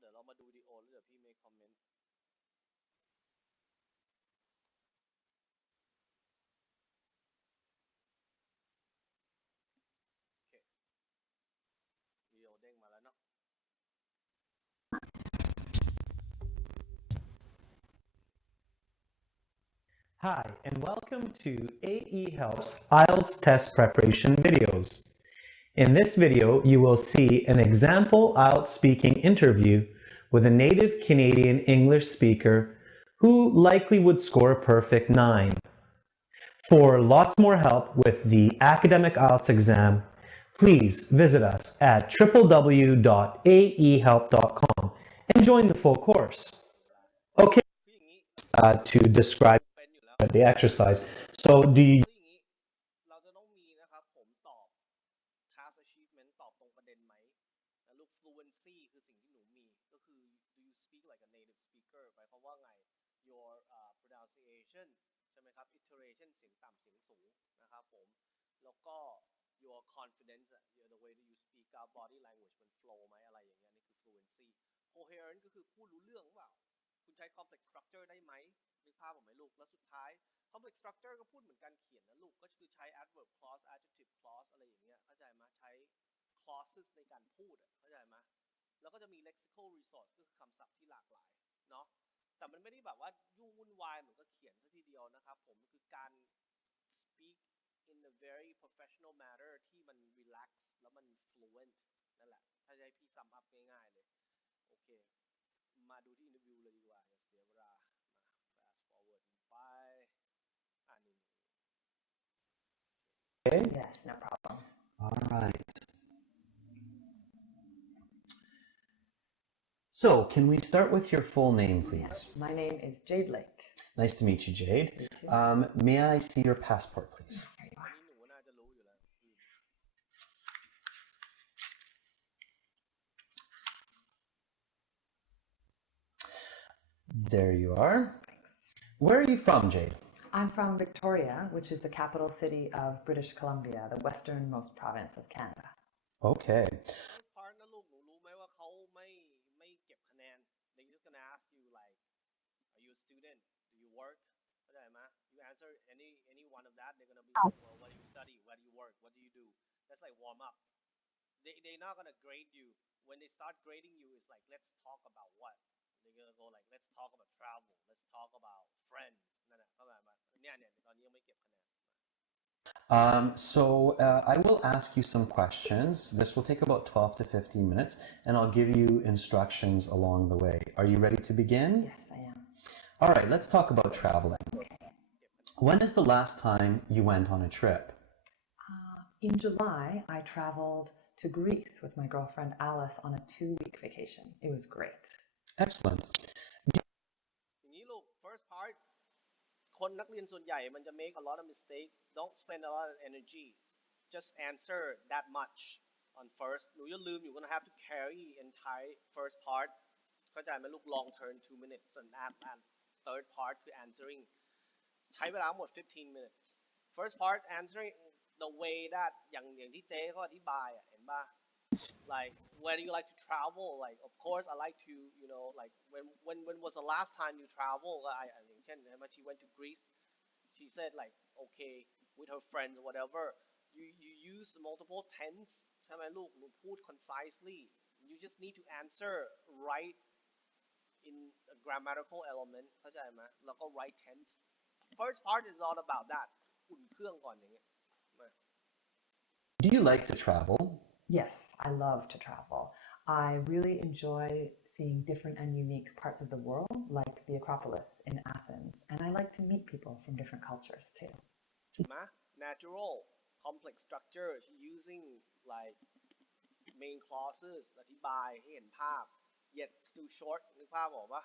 เดี๋ยวเรามาดูวิดีโอแล้วเดี๋ยวพี่เมคคอมเมนต์โอเควิดีโอเด้งมาแล้วเนาะ Hi, and welcome to AEHelp's IELTS test preparation videos. In this video, you will see an example IELTS speaking interview with a native Canadian English speaker who likely would score a perfect 9. For lots more help with the academic IELTS exam, please visit us at www.aehelp.com and join the full course. Okay, to describe the exercise. So do you เราจะต้องมีนะครับผมตอบ task achievement ตอบตรงประเด็นไหมนะลูก fluency คือสิ่งที่หนูมีก็คือ do you speak like a native speaker หมายความว่าไง your pronunciation ใช่ไหมครับ iteration เสียงต่ำเสียงสูงนะครับผมแล้วก็ your confidence the way that you speak body language มัน flow ไหมอะไรอย่างเงี้ยนี่คือ fluency coherent ก็คือพูดรู้เรื่องเปล่าคุณใช้ complex structure ได้ไหมนึกภาพผมไหมลูกแล้วสุดท้าย complex structure ก็พูดเหมือนกันเขียนนะลูกก็คือใช้ adverb clause adjective clause อะไรอย่างเงี้ยเข้าใจไหมใช้ clauses ในการพูดเข้าใจไหมแล้วก็จะมี lexical resource ก็คือคำศัพท์ที่หลากหลายเนาะแต่มันไม่ได้แบบว่ายุ่งวุ่นวายเหมือนกับเขียนซะทีเดียวนะครับผมคือการ speak in a very professional manner ที่มัน relax แล้วมัน fluent นั่นแหละถ้าจะให้พี่ sum up ง่ายๆเลยโอเคมาดูที่ interview เลยดีกว่าอย่าเสียเวลามา fast forward ไปนี่ okay? Yes, no problem. All right. So, can we start with your full name, please? Yes, my name is Jade Lake. Nice to meet you, Jade. You too. May I see your passport, please? Here you are. หนูน่าจะรู้อยู่แล้ว There you are. Thanks. Where are you from, Jade? I'm from Victoria, which is the capital city of British Columbia, the westernmost province of Canada. Okay. First part นะลูกหนูรู้ไหมว่าเขาไม่เก็บคะแนน They just gonna ask you like are you a student do you work เข้าใจไหม you answer any one of that they're gonna be like well what do you study what do you work what do you do that's like warm up they're not gonna grade you when they start grading you it's like let's talk about what they're gonna go like let's talk about travel let's talk about friends นั่นแหละเข้าใจไหมเนี่ยตอนนี้ยังไม่เก็บคะแนนI will ask you some questions. This will take about 12 to 15 minutes, and I'll give you instructions along the way. Are you ready to begin? Yes, I am. All right, let's talk about traveling. Okay. When is the last time you went on a trip? In July, I traveled to Greece with my girlfriend Alice on a 2-week vacation. It was great. Excellent. อย่างนี้ลูก first part คนนักเรียนส่วนใหญ่มันจะ make a lot of mistake don't spend a lot of energy just answer that much on first หนูอย่าลืมyou're gonna have to carry entire first part เข้าใจไหมลูก long turn 2 minutes and third part คือ answering ใช้เวลาหมด15 minutes first part answering the way that อย่างที่เจ๊เขาอธิบายเห็นป่ะlike where do you like to travel like of course I like to like when was the last time you travel อย่างเช่น she went to Greece she said like okay with her friends or whatever you use multiple tense ใช่ไหมลูกหนูพูด concisely you just need to answer right in a grammatical element เข้าใจไหมแล้วก็ right tense first part is all about that อุ่นเครื่องก่อนอย่างเงี้ย Do you like to travel? Yes, I love to travel. I really enjoy seeing different and unique parts of the world, like the Acropolis in Athens, and I like to meet people from different cultures too. Natural, complex structure, using like main clauses อธิบายให้เห็นภาพ yet still short นึกภาพออกปะ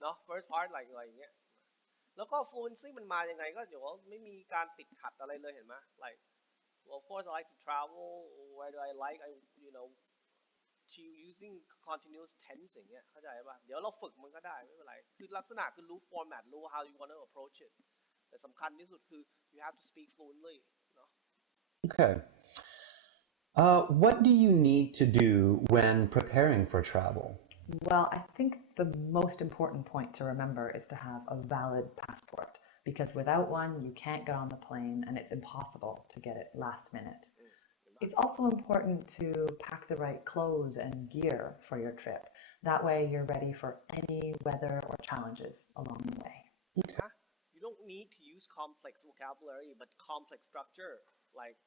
เนาะ first part like อย่างเงี้ยแล้วก็ fluency มันมายังไงก็เดี๋ยวไม่มีการติดขัดอะไรเลยเห็นไหม like well of course I like to travel where do I like she using continuous tense อย่างเงี้ยเข้าใจป่ะเดี๋ยวเราฝึกมันก็ได้ไม่เป็นไรคือลักษณะคือรู้ format รู้ how you want to approach it แต่สำคัญที่สุดคือ you have to speak fluently เนาะ Okay. What do you need to do when preparing for travel? Well, I think the most important point to remember is to have a valid passport because without one, you can't get on the plane and it's impossible to get it last minute. It's also important to pack the right clothes and gear for your trip. That way, you're ready for any weather or challenges along the way. Okay. You don't need to use complex vocabulary, but complex structure. Like,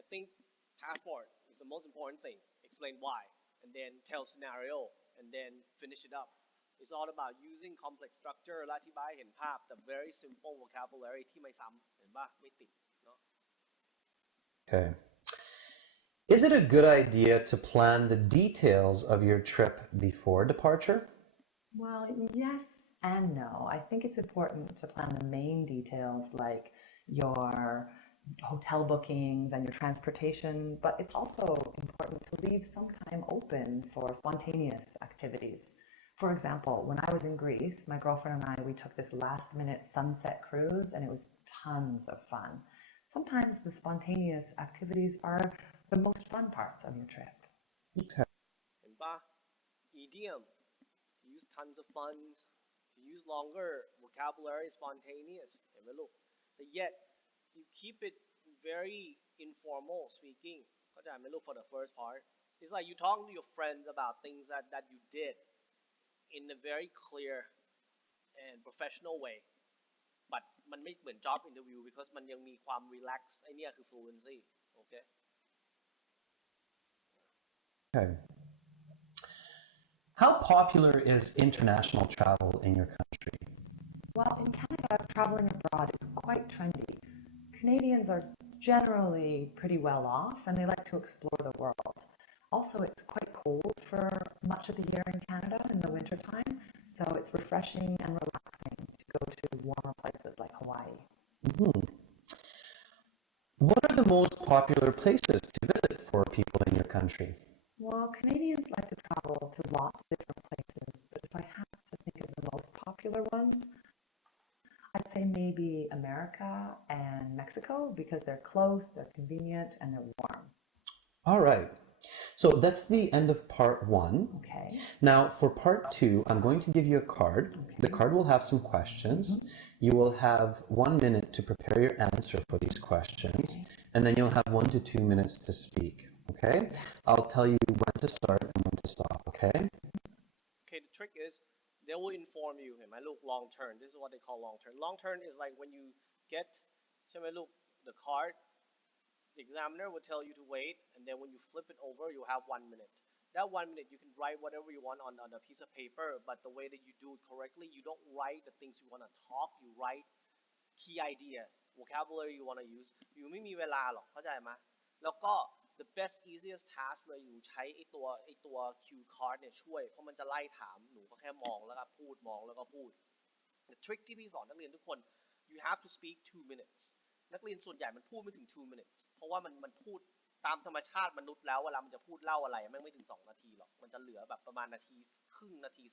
I think passport is the most important thing. Explain why, and then tell scenario, and then finish it up. It's all about using complex structure และอธิบายเห็นภาพแต่ very simple vocabulary ที่ไม่ซ้ำเห็นป่ะไม่ติดเนาะ Okay. Is it a good idea to plan the details of your trip before departure? Well, yes and no. I think it's important to plan the main details like your hotel bookings and your transportation, but it's also important to leave some time open for spontaneous activities. For example, when I was in Greece, my girlfriend and I, we took this last-minute sunset cruise, and it was tons of fun. Sometimes the spontaneous activities are the most fun parts of your trip. Okay. เห็นป่ะ idiom to use tons of funds to use longer vocabulary spontaneous เห็นไหมลูกแต่ yet you keep it very informal speaking เข้าใจไหมลูก for the first part it's like you talk to your friends about things that you did in a very clear and professional way but มันไม่เหมือน job interview because มันยังมีความ relax ไอเนี่ยคือ fluency โอเค Okay. How popular is international travel in your country? Well, in Canada, traveling abroad is quite trendy. Canadians are generally pretty well off and they like to explore the world. Also, it's quite cold for much of the year in Canada in the wintertime, so it's refreshing and relaxing to go to warmer places like Hawaii. Mm-hmm. What are the most popular places to visit for people in your country? Well, Canadians like to travel to lots of different places, but if I have to think of the most popular ones, I'd say maybe America and Mexico because they're close, they're convenient, and they're warm. All right. So that's the end of part 1. Okay. Now for part 2, I'm going to give you a card. Okay. The card will have some questions. You will have 1 minute to prepare your answer for these questions, and then you'll have 1 to 2 minutes to speak. Okay? I'll tell you when to start and when to stop, okay? Okay, the trick is they will inform you เห็นไหมลูก long term this is what they call long term long term is like when you get ใช่ไหมลูก the card the examiner will tell you to wait and then when you flip it over you have 1 minute that 1 minute you can write whatever you want on a piece of paper but the way that you do it correctly you don't write the things you want to talk you write key ideas vocabulary you want to use อยู่ไม่มีเวลาหรอกเข้าใจไหมแล้วก็ the best easiest task เลยอยู่ใช้ไอตัว cue card เนี่ยช่วยเพราะมันจะไล่ถามหนูก็แค่มองแล้วก็พูดมองแล้วก็พูด the trick ที่พี่สอนนักเรียนทุกคน you have to speak 2 minutes นักเรียนส่วนใหญ่มันพูดไม่ถึง 2 minutes เพราะว่ามันพูดตามธรรมชาติมนุษย์แล้วเวลามันจะพูดเล่าอะไรไม่ถึง2 นาทีหรอกมันจะเหลือแบบประมาณนาทีครึ่งนาที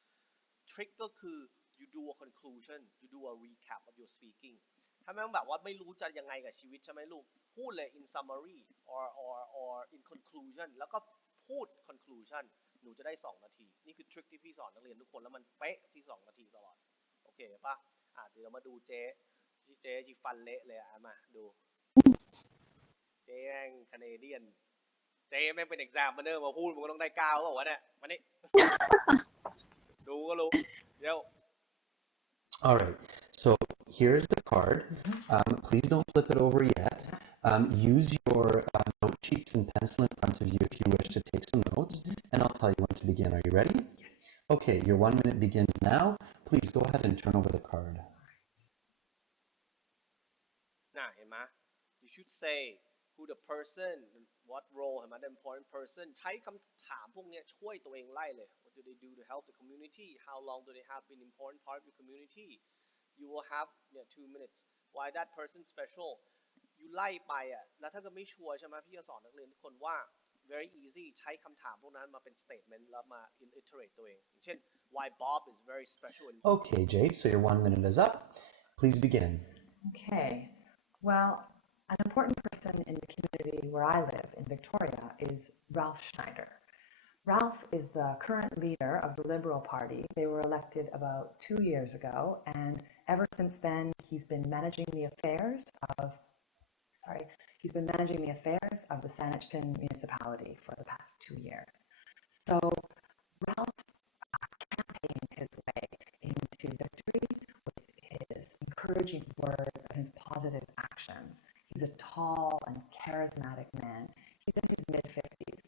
40 trick ก็คือ you do a conclusion you do a recap of your speaking ถ้าแม่งแบบว่าไม่รู้จะยังไงกับชีวิตใช่ไหมลูกพูดเลย in summary or in conclusion แล้วก็พูด conclusion หนูจะได้2 นาทีนี่คือ trick ที่พี่สอนนักเรียนทุกคนแล้วมันเป๊ะที่2 นาทีตลอดโอเคป่ะเดี๋ยวเรามาดูเจ๊ที่ฟันเละเลยมาดูเจ๊แม่งแคนาเดียนเจ๊แม่งเป็น examiner มาพูดมึงก็ต้องได้9เปล่าวะเนี่ยมานี่ ดูก็รู้เดี๋ยว All right. So here's the card. Please don't flip it over yet. Use your note sheets and pencil in front of you if you wish to take some notes, and I'll tell you when to begin. Are you ready? Okay, your 1 minute begins now. Please go ahead and turn over the card. เห็นไหม you should say who the person what role เห็นไหม the important person ใช้คำถามพวกนี้ช่วยตัวเองไล่เลย what do they do to help the community how long do they have been important part of your community you will have 2 minutes why that person special you ไล่ไปแล้วถ้าเกิดไม่ชัวร์ใช่ไหมพี่จะสอนนักเรียนทุกคนว่า very easy ใช้คำถามพวกนั้นมาเป็น statement แล้วมา iterate ตัวเองอย่างเช่น why Bob is very special Okay, Jade, so your 1 minute is up. Please begin. Okay. Well, an important person in the community where I live in Victoria is Ralph Schneider. Ralph is the current leader of the Liberal Party. They were elected about 2 years ago, and ever since then, he's been managing the affairs of the Saanich municipality for the past 2 years. So Ralph campaigned his way into victory with his encouraging words and his positive actions. He's a tall and charismatic man. He's in his mid-50s.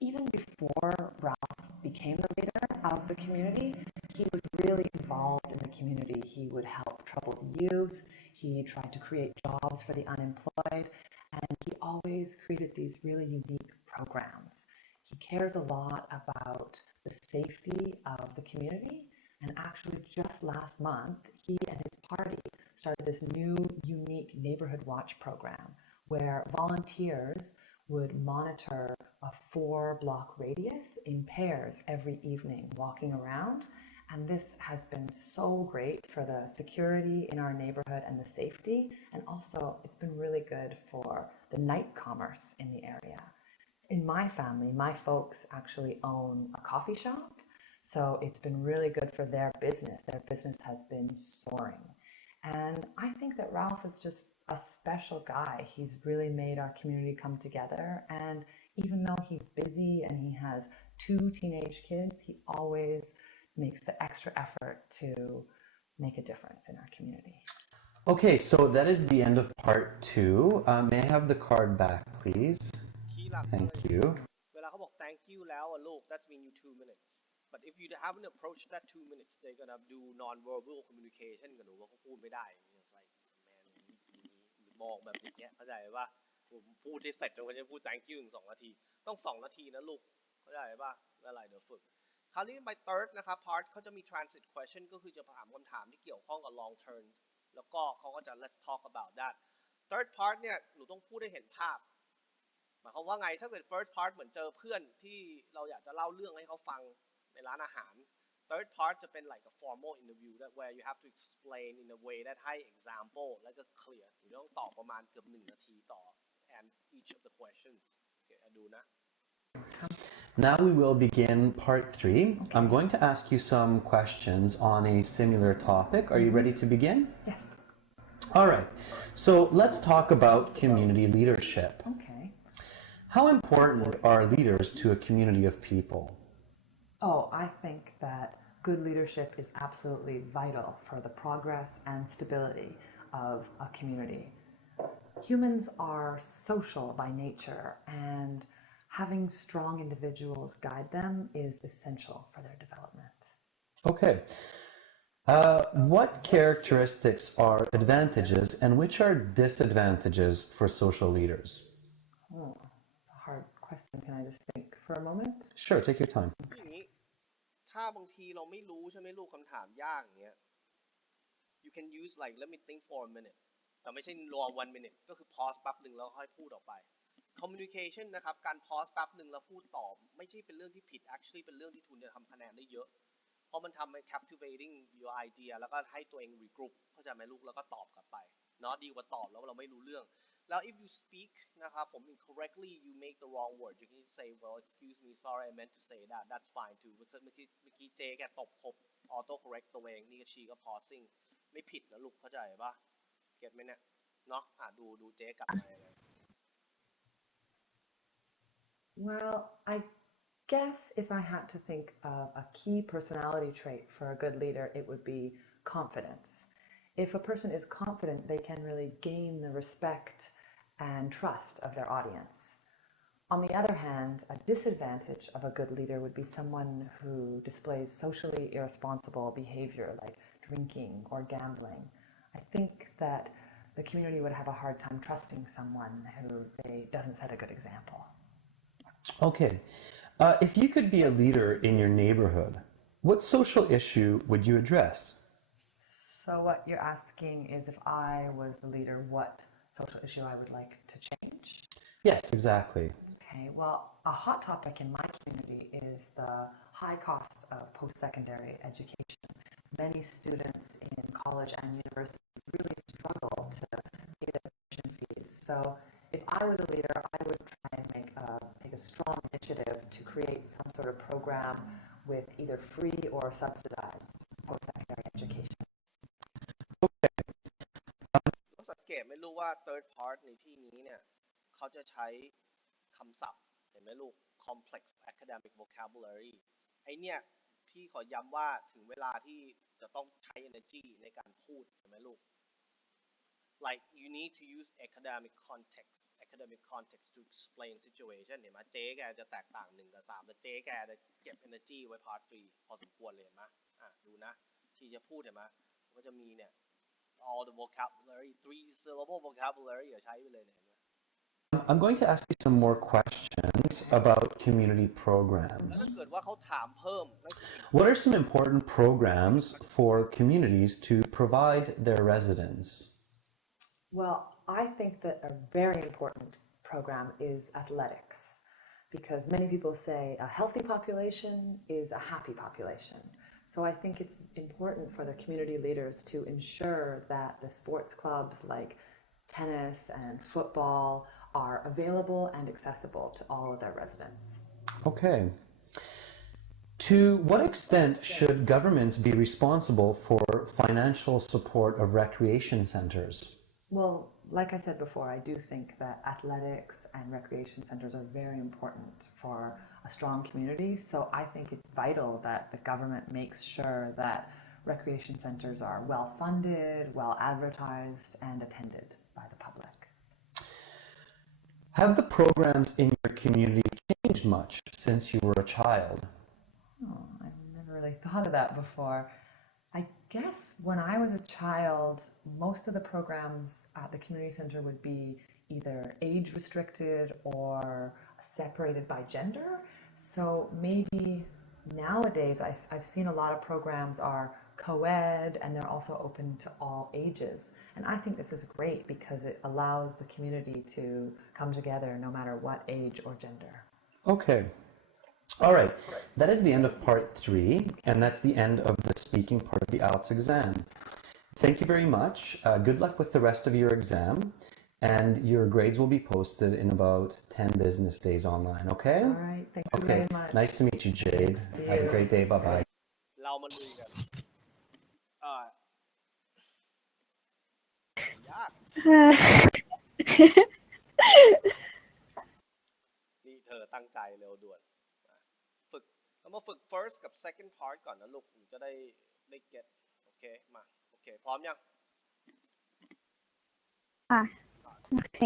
Even before Ralph became the leader of the community, he was really involved in the community. He would help troubled youth. He tried to create jobs for the unemployed, and he always created these really unique programs. He cares a lot about the safety of the community, and actually just last month, he and his party started this new unique neighborhood watch program where volunteers would monitor a 4-block radius in pairs every evening walking around. And this has been so great for the security in our neighborhood and the safety. And also it's been really good for the night commerce in the area. In my family, my folks actually own a coffee shop. So it's been really good for their business. Their business has been soaring. And I think that Ralph is just a special guy. He's really made our community come together. And even though he's busy and he has 2 teenage kids, he always makes the extra effort to make a difference in our community. Okay, so that is the end of part 2. May I have the card back, please? Thank you. เวลาเขาบอก thank you แล้วอะลูก that's mean you 2 minutes but if you haven't approached that 2 minutes they're gonna do non-verbal communication กับหนูว่าเขาพูดไม่ได้ it's like man มองแบบอย่างเงี้ยเข้าใจป่ะผมพูดที่เสร็จจนเขาจะพูด thank you ถึง2 นาทีต้อง2 นาทีนะลูกเข้าใจป่ะอะไรเดี๋ยวฝึกคราวนี้ไป third นะครับ part เขาจะมี transit question ก็คือจะถามคำถามที่เกี่ยวข้องกับ long term แล้วก็เขาก็จะ let's talk about that third part เนี่ยหนูต้องพูดให้เห็นภาพหมายความว่าไงถ้าเกิด first part เหมือนเจอเพื่อนที่เราอยากจะเล่าเรื่องให้เขาฟังในร้านอาหาร third part จะเป็น like a formal interview that where you have to explain in a way that ให้ example แล้วก็ clear หนูต้องตอบประมาณเกือบ1 นาทีต่อ and each of the questions โอเคดูนะ Now we will begin part 3. I'm going to ask you some questions on a similar topic. Are you ready to begin? Yes. All right. So let's talk about community leadership. Okay. How important are leaders to a community of people? Oh, I think that good leadership is absolutely vital for the progress and stability of a community. Humans are social by nature, and having strong individuals guide them is essential for their development. Okay. What characteristics are advantages and which are disadvantages for social leaders? Oh, that's a hard question. Can I just think for a moment? Sure, take your time. อย่างนี้ถ้าบางทีเราไม่รู้ใช่ไหมลูกคำถามยากอย่างเงี้ย you can use like let me think for a minute แต่ไม่ใช่รอ 1 minute ก็คือ pause แป๊บหนึ่งแล้วค่อยพูดออกไป communication นะครับการ pause แป๊บหนึ่งแล้วพูดตอบไม่ใช่เป็นเรื่องที่ผิด actually เป็นเรื่องที่ทุนจะทำคะแนนได้เยอะเพราะมันทำให้ captivating your idea แล้วก็ให้ตัวเอง regroup เข้าใจไหมลูกแล้วก็ตอบกลับไปเนาะดีกว่าตอบแล้วเราไม่รู้เรื่องแล้ว if you speak นะครับผม incorrectly you make the wrong word you can say well excuse me sorry I meant to say that that's fine too เมื่อกี้เจแกตบครบ auto correct ตัวเองนี่ก็ชีก็ pausing ไม่ผิดนะลูกเข้าใจป่ะเก็ตไหมเนี่ยเนาะดูเจกลับมายังไง Well, I guess if I had to think of a key personality trait for a good leader, it would be confidence. If a person is confident, they can really gain the respect and trust of their audience. On the other hand, a disadvantage of a good leader would be someone who displays socially irresponsible behavior like drinking or gambling. I think that the community would have a hard time trusting someone who doesn't set a good example. Okay. If you could be a leader in your neighborhood, what social issue would you address? So what you're asking is if I was the leader, what social issue I would like to change? Yes, exactly. Okay, well, a hot topic in my community is the high cost of post-secondary education. Many students in college and university really struggle to pay their tuition fees. So if I was a leader, I would try and make a a strong initiative to create some sort of program with either free or subsidized post-secondary education. สังเกตไม่รู้ว่า third part ในที่นี้เนี่ยเขาจะใช้คำศัพท์เห็นไหมลูก complex academic vocabulary ไอเนี่ยพี่ขอย้ำว่าถึงเวลาที่จะต้องใช้ energy ในการพูดเห็นไหมลูก like you need to use academic context to explain situation เห็นไหมเจ๊แกจะแตกต่าง1 กับ 3แต่เจ๊แกจะเก็บ energy ไว้ part 3พอสมควรเลยเห็นไหมดูนะที่จะพูดเห็นไหมก็จะมีเนี่ย all the vocabulary 3-syllable vocabulary อย่าใช้ไปเลยเนี่ย I'm going to ask you some more questions about community programs. ถ้าเกิดว่าเขาถามเพิ่ม What are some important programs for communities to provide their residents? Well, I think that a very important program is athletics, because many people say a healthy population is a happy population. So I think it's important for the community leaders to ensure that the sports clubs like tennis and football are available and accessible to all of their residents. Okay. To what extent should governments be responsible for financial support of recreation centers? Well, like I said before, I do think that athletics and recreation centers are very important for a strong community. So I think it's vital that the government makes sure that recreation centers are well funded, well advertised, and attended by the public. Have the programs in your community changed much since you were a child? Oh, I've never really thought of that before. I guess when I was a child, most of the programs at the community center would be either age restricted or separated by gender. So maybe nowadays I've seen a lot of programs are co-ed and they're also open to all ages. And I think this is great because it allows the community to come together no matter what age or gender. Okay. All right. That is the end of part 3, and that's the end of the speaking part of the IELTS exam. Thank you very much. Good luck with the rest of your exam, and your grades will be posted in about 10 business days online, okay? All right. Thank you very much. Nice to meet you, Jade. Have a great day. Bye-bye. เรามาลุยกันยากนี่เธอตั้งใจเร็วด่วนฝึกเรามาฝึก first กับ second part ก่อนนะลูกจะได้ get โอเคมาโอเคพร้อมยังโอเค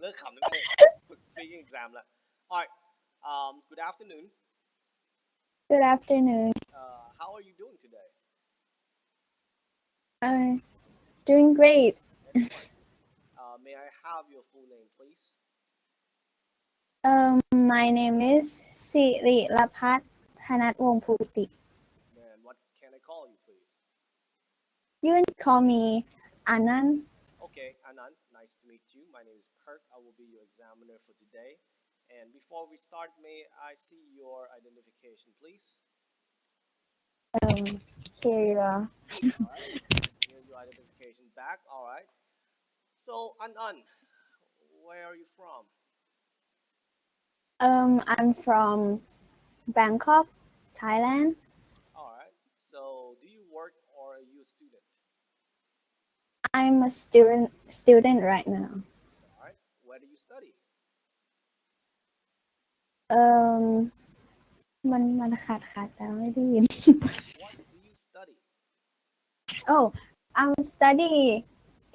เลิกขำได้ไหมฝึก speaking exam แล้ว alright good afternoon Good afternoon how are you doing today doing great may I have your full name please my name is สิริรพัฒน์ธนัทวงศ์ภูติ and what can I call you please You can call me Anand Okay Anand nice to meet you my name is Kirk I will be your examiner for today and before we start may I see your identification please here you are alright here's your identification back alright so Anand where are you from I'm from Bangkok Thailand alright so do you work or are you a student I'm a student right now alright where do you study มันขาดแต่ไม่ได้ยิน What do you study Oh I'm studying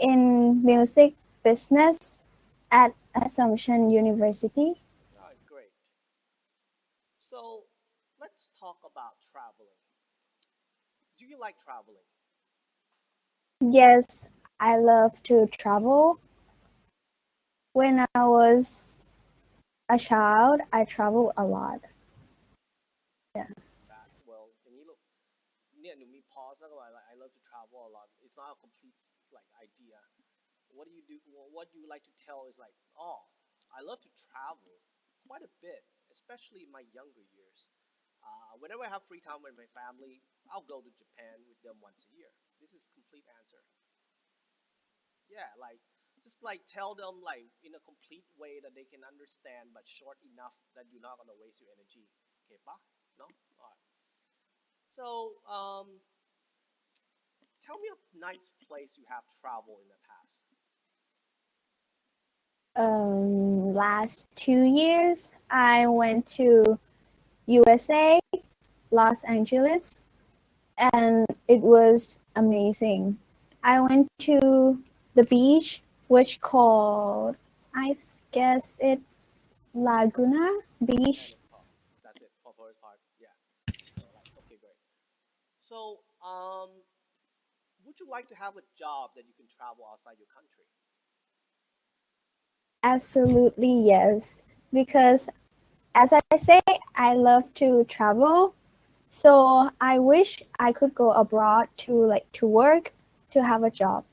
in music business at Assumption University alright great so let's talk about traveling do you like traveling Yes I love to travel when I was a child I traveled a lot yeah well อย่างนี้ลูกเนี่ยหนูมี pause แล้วก็ว่า I love to travel a lot it's not a complete like idea what do what you like to tell is like oh I love to travel quite a bit especially in my younger years whenever I have free time with my family I'll go to Japan with them once a year this is complete answer yeah like just like tell them like in a complete way that they can understand but short enough that you're not gonna waste your energy โอเคปะเนาะ alright so tell me a nice place you have traveled in the past Last 2 years, I went to USA, Los Angeles, and it was amazing. I went to the beach, which called, I guess it Laguna Beach. That's it for first part yeah okay great so would you like to have a job that you can travel outside your country Absolutely yes, because as I say, I love to travel. So I wish I could go abroad to work, to have a job,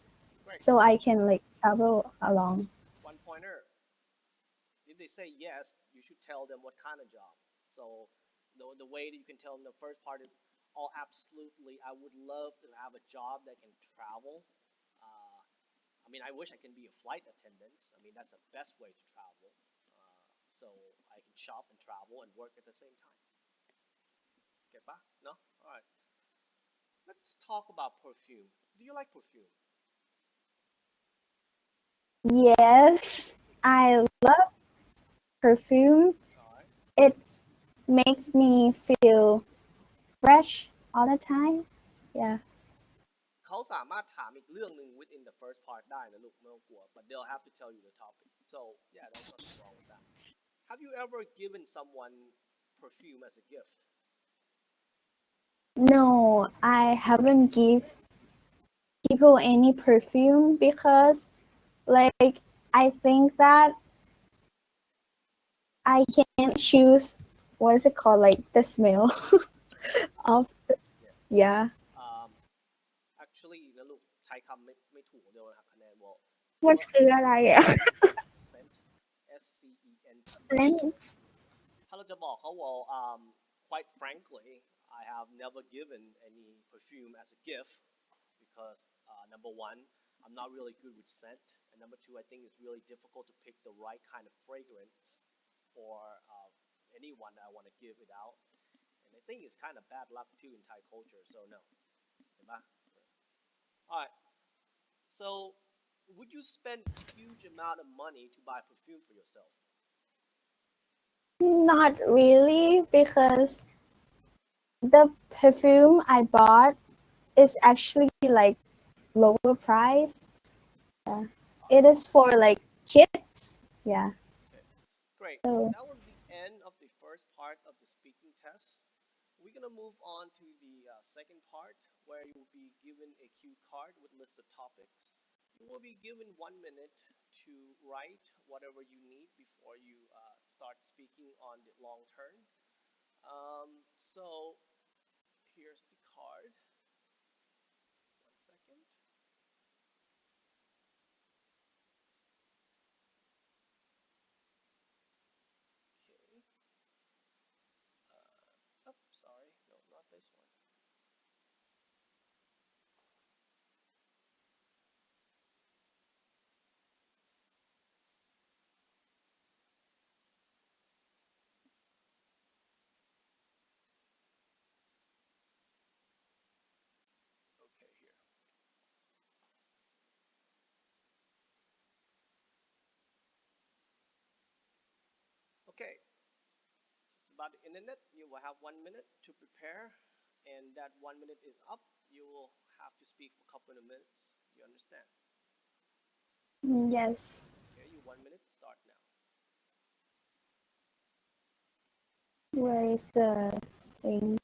great so I can travel along. one pointer if they say yes you should tell them what kind of job so the way that you can tell them the first part is oh absolutely I would love to have a job that can travel uh, I mean I wish I can be a flight attendant I mean that's the best way to travel so I can shop and travel and work at the same time okay pa no alright let's talk about perfume do you like perfume Yes, I love perfume. alright It makes me feel fresh all the time. Yeah. เขาสามารถถามอีกเรื่องหนึ่ง within the first part ได้นะลูกไม่ต้องกลัว but they'll have to tell you the topic so yeah there's nothing wrong with that have you ever given someone perfume as a gift No, I haven't give people any perfume because I think that I can't choose what is it called the smell of yeah. actually นะลูกใช้คำไม่ถูกเดี๋ยวหักคะแนนบอก มันคืออะไรอ่ะ scent S C E N T Scent ถ้าเราจะบอกเขาว่าquite frankly I have never given any perfume as a gift because number one I'm not really good with scent and number two I think it's really difficult to pick the right kind of fragrance for anyone that I want to give it out and I think it's kind of bad luck too in Thai culture so no เห็นปะ alright so would you spend a huge amount of money to buy perfume for yourself not really because the perfume I bought is actually lower price. Yeah. It is for kids. Yeah. okay. Great So that was the end of the first part of the speaking test we're gonna move on to the second part where you will be given a cue card with a list of topics you will be given 1 minute to write whatever you need before you start speaking on the long turn so here's the card 1 second okay oh sorry no not this one okay here okay it's about the internet you will have 1 minute to prepare and that 1 minute is up you will have to speak for a couple of minutes you understand yes. okay your 1 minute start now Where is the thing?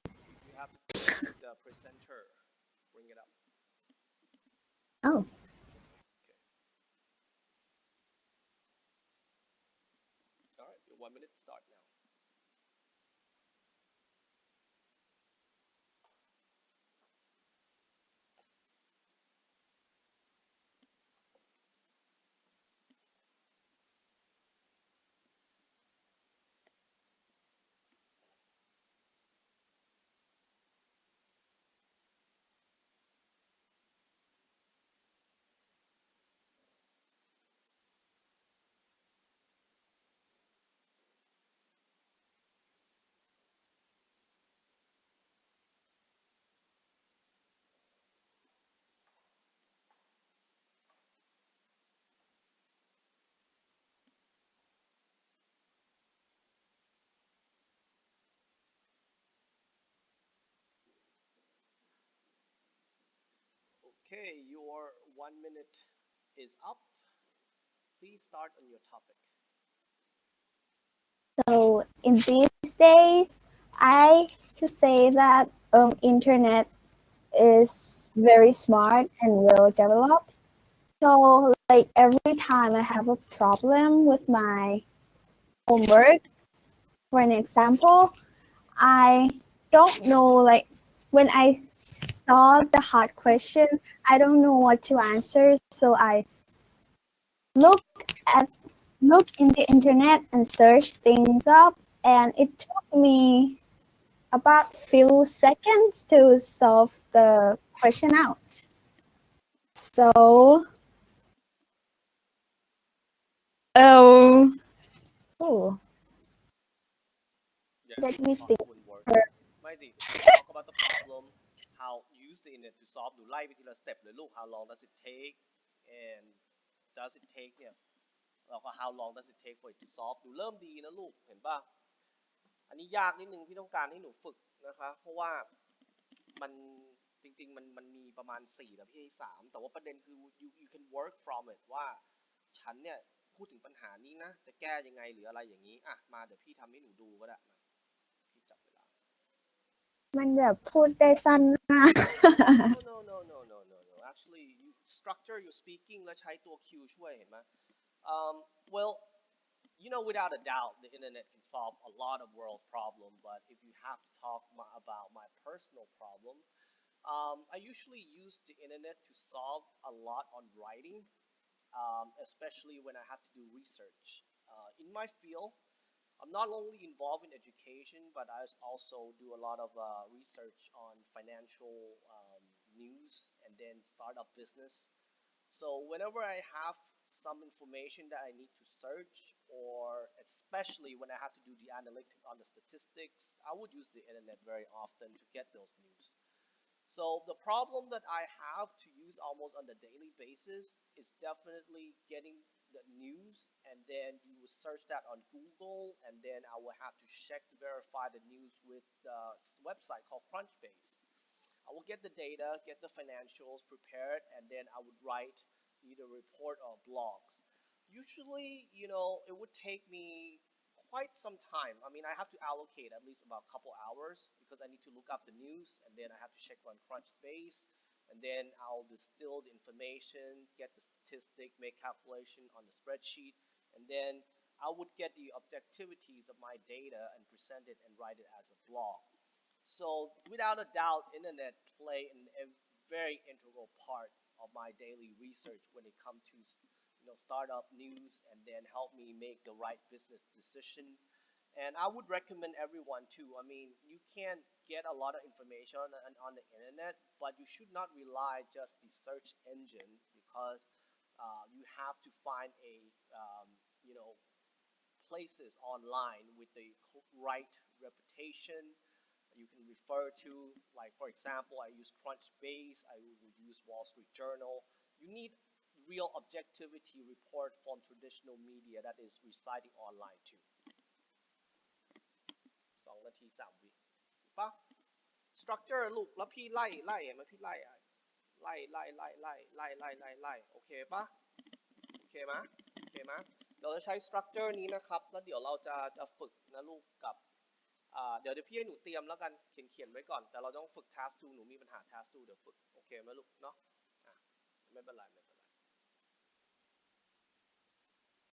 you have to click the presenter bring it up Oh. okay alright your 1 minute start now Okay, your 1 minute is up. Please start on your topic. So in these days, I could say that internet is very smart and well developed. So like every time I have a problem with my homework, for an example, I don't know like when I solve the hard question, I don't know what to answer. So I look in the internet and search things up, and it took me about few seconds to solve the question out. So, oh, Yeah, let me thought think. it wouldn't work. ไม่สิ talk about the problem, how you use the internet to solve หนูไล่ไปทีละ step เลยลูก how long does it take and does it take เนี่ยแล้วก็ how long does it take for it to solve หนูเริ่มดีนะลูกเห็นป่ะอันนี้ยากนิดนึงพี่ต้องการให้หนูฝึกนะคะเพราะว่ามันจริงๆมันมีประมาณ4แต่พี่ให้3แต่ว่าประเด็นคือ you can work from it ว่าฉันเนี่ยพูดถึงปัญหานี้นะจะแก้ยังไงหรืออะไรอย่างนี้อ่ะมาเดี๋ยวพี่ทำให้หนูดูก็ได้มาพี่จับเวลา มันแบบพูดได้สั้นมาก no. Actually you structure your speaking แล้วใช้ตัว Q ช่วยเห็นไหมwell without a doubt the internet can solve a lot of world's problem but if you have to talk about my personal problem I usually use the internet to solve a lot on writing especially when I have to do research in my field I'm not only involved in education but I also do a lot of research on financial news and then startup business so whenever I have some information that I need to search or especially when I have to do the analytics on the statistics I would use the internet very often to get those news so the problem that I have to use almost on a daily basis is definitely getting the news and then you will search that on Google and then I will have to check to verify the news with the website called Crunchbase. I will get the data, get the financials prepared and then I would write either report or blogs. Usually, it would take me quite some time. I mean, I have to allocate at least about a couple hours because I need to look up the news and then I have to check on Crunchbase and then I'll distill the information, get the statistic, make calculation on the spreadsheet, and then I would get the objectivities of my data and present it and write it as a blog. So without a doubt, internet play a very integral part of my daily research when it comes to startup news and then help me make the right business decision. And I would recommend everyone too. I mean, you can get a lot of information on the internet, but you should not rely just the search engine because you have to find places online with the right reputation. You can refer to, like for example, I use Crunchbase, I would use Wall Street Journal. You need real objectivity report from traditional media that is residing online too. 2 นาที 3 วิปะ structure ลูกแล้วพี่ไล่เห็นไหมพี่ไล่โอเคปะโอเคไหมเราจะใช้ structure นี้นะครับแล้วเดี๋ยวเราจะฝึกนะลูกกับเดี๋ยวพี่ให้หนูเตรียมแล้วกันเขียนไว้ก่อนแต่เราต้องฝึก task 2หนูมีปัญหา task 2เดี๋ยวฝึกโอเคไหมลูกเนาะไม่เป็นไร